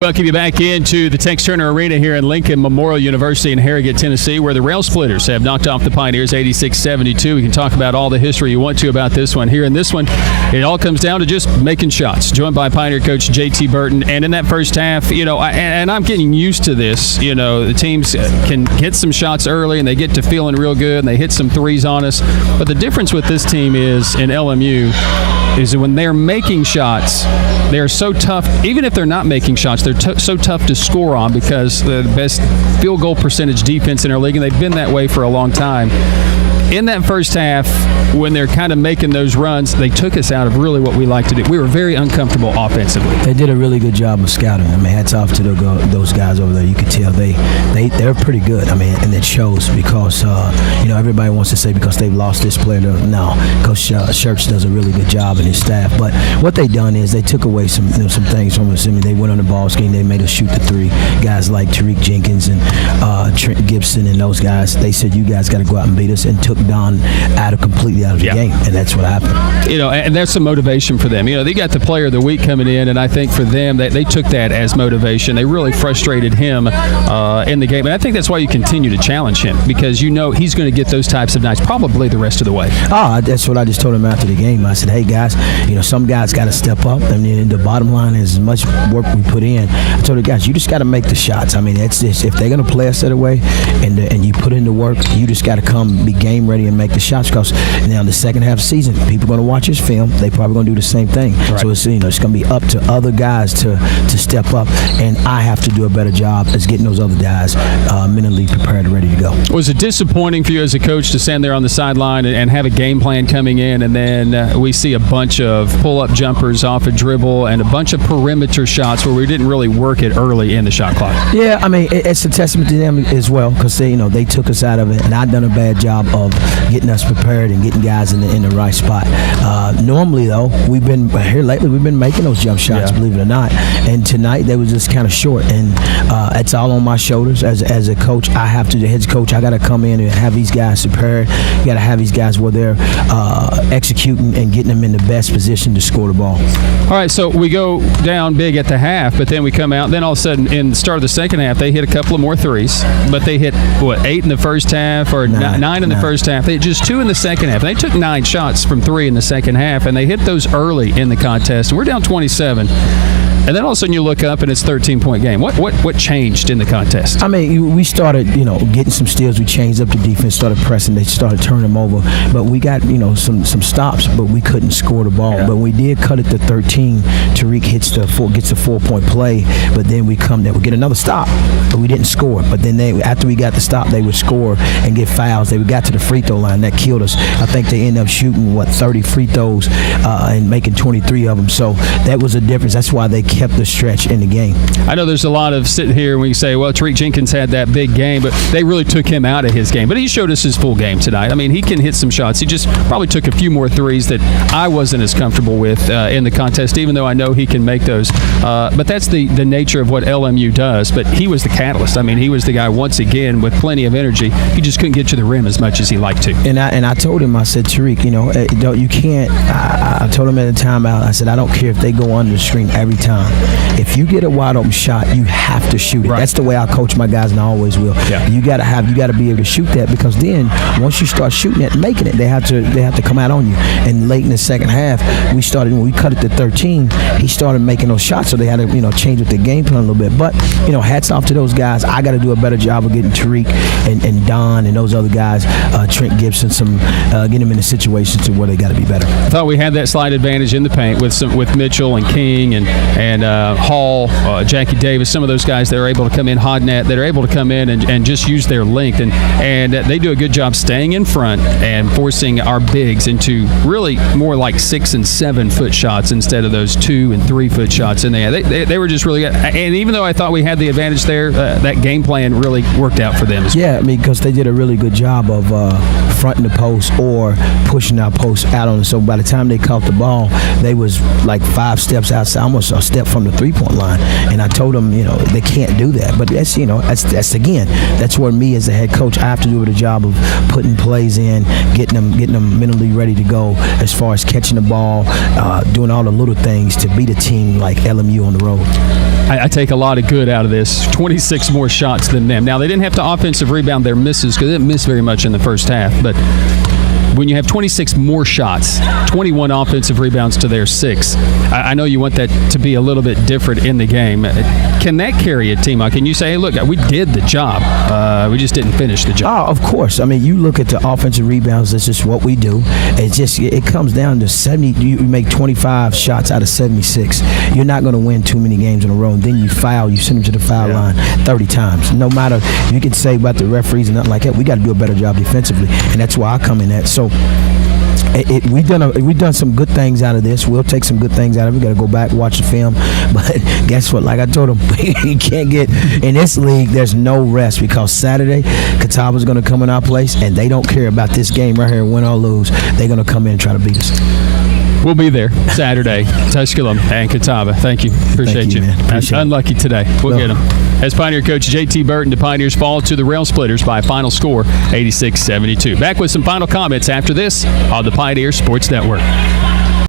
Welcome you back into the Tex Turner Arena here in Lincoln Memorial University in Harrogate, Tennessee, where the Rail Splitters have knocked off the Pioneers 86-72. We can talk about all the history you want to about this one. Here in this one, it all comes down to just making shots. Joined by Pioneer coach J.T. Burton. And in that first half, and I'm getting used to this, the teams can hit some shots early and they get to feeling real good and they hit some threes on us. But the difference with this team is in LMU is that when they're making shots, they're so tough. Even if they're not making shots, they're so tough to score on because they're the best field goal percentage defense in our league, and they've been that way for a long time. In that first half, when they're kind of making those runs, they took us out of really what we like to do. We were very uncomfortable offensively. They did a really good job of scouting. Hats off to those guys over there. You could tell they're pretty good. And it shows because everybody wants to say because they've lost this player. No, Coach Schertz does a really good job and his staff. But what they done is they took away some things from us. They went on the ball scheme. They made us shoot the three. Guys like Tariq Jenkins and Trent Gibson and those guys. They said you guys got to go out and beat us, and took Don completely out of the game, and that's what happened. And there's some motivation for them. They got the player of the week coming in, and I think for them, they took that as motivation. They really frustrated him in the game, and I think that's why you continue to challenge him, because he's going to get those types of nights probably the rest of the way. That's what I just told him after the game. I said, hey, guys, some guys got to step up, and then the bottom line is as much work we put in. I told the guys, you just got to make the shots. It's just, if they're going to play us that way and you put in the work, you just got to come be game ready and make the shots, because now in the second half of the season, people are going to watch his film. They probably going to do the same thing. Right. So it's it's going to be up to other guys to step up, and I have to do a better job as getting those other guys mentally prepared and ready to go. Was it disappointing for you as a coach to stand there on the sideline and have a game plan coming in, and then we see a bunch of pull-up jumpers off a dribble and a bunch of perimeter shots where we didn't really work it early in the shot clock? Yeah, it's a testament to them as well, because they took us out of it, and I've done a bad job of getting us prepared and getting guys in the right spot. Normally, though, we've been here lately. We've been making those jump shots, believe it or not. And tonight they were just kind of short, and it's all on my shoulders as a coach. I have to, the head coach. I got to come in and have these guys prepared. You got to have these guys where they're executing and getting them in the best position to score the ball. All right, so we go down big at the half, but then we come out. Then all of a sudden, in the start of the second half, they hit a couple of more threes, but they hit 8 in the first half or 9 in the first half. They hit just 2 in the second half. They took 9 shots from 3 in the second half, and they hit those early in the contest. We're down 27. And then all of a sudden you look up and it's a 13-point game. What changed in the contest? We started, getting some steals. We changed up the defense, started pressing. They started turning them over. But we got, some stops, but we couldn't score the ball. Yeah. But we did cut it to 13. Tariq gets a 4-point play. But then we get another stop, but we didn't score. But then after we got the stop, they would score and get fouls. They got to the free throw line. That killed us. I think they ended up shooting 30 free throws and making 23 of them. So that was a difference. That's why they kept the stretch in the game. I know there's a lot of sitting here when you say, well, Tariq Jenkins had that big game, but they really took him out of his game. But he showed us his full game tonight. He can hit some shots. He just probably took a few more threes that I wasn't as comfortable with in the contest, even though I know he can make those. But that's the nature of what LMU does. But he was the catalyst. He was the guy, once again, with plenty of energy. He just couldn't get to the rim as much as he liked to. And I told him, I said, Tariq, you can't. I told him at the timeout, I said, I don't care if they go under the screen every time. If you get a wide open shot, you have to shoot it. Right. That's the way I coach my guys, and I always will. Yeah. You got to be able to shoot that, because then once you start shooting it and making it, they have to come out on you. And late in the second half, when we cut it to 13, he started making those shots, so they had to change with the game plan a little bit. But hats off to those guys. I got to do a better job of getting Tariq and Don and those other guys, Trent Gibson, getting them in a situation to where they got to be better. I thought we had that slight advantage in the paint with Mitchell and King and Hall, Jackie Davis, some of those guys that are able to come in, Hodnett, that are able to come in and just use their length. And they do a good job staying in front and forcing our bigs into really more like 6 and 7 foot shots instead of those 2 and 3 foot shots in there. They were just really good. And even though I thought we had the advantage there, that game plan really worked out for them as well. Yeah, because they did a really good job of fronting the post or pushing our post out on it. So by the time they caught the ball, they was like 5 steps outside, almost a step from the 3-point line. And I told them, they can't do that. But that's where me as a head coach, I have to do a job of putting plays in, getting them mentally ready to go as far as catching the ball, doing all the little things to beat a team like LMU on the road. I take a lot of good out of this. 26 more shots than them. Now, they didn't have to offensive rebound their misses because they didn't miss very much in the first half, but when you have 26 more shots, 21 offensive rebounds to their 6, I know you want that to be a little bit different in the game. Can that carry a team? Can you say, hey, look, we did the job. We just didn't finish the job? Oh, of course. I mean, you look at the offensive rebounds. That's just what we do. It comes down to 70. You make 25 shots out of 76. You're not going to win too many games in a row. And then you foul. You send them to the foul line 30 times. No matter, you can say about the referees and nothing like that. We got to do a better job defensively. And that's why I come in at. So we've done some good things out of this. We'll take some good things out of it. We got to go back, watch the film. But guess what? Like I told them, you can't get in this league. There's no rest because Saturday, Catawba's going to come in our place, and they don't care about this game right here, win or lose. They're going to come in and try to beat us. We'll be there Saturday, Tusculum and Catawba. Thank you. Appreciate you. Appreciate unlucky today. We'll get them. As Pioneer coach J.T. Burton, the Pioneers fall to the Rail Splitters by a final score 86-72. Back with some final comments after this on the Pioneer Sports Network.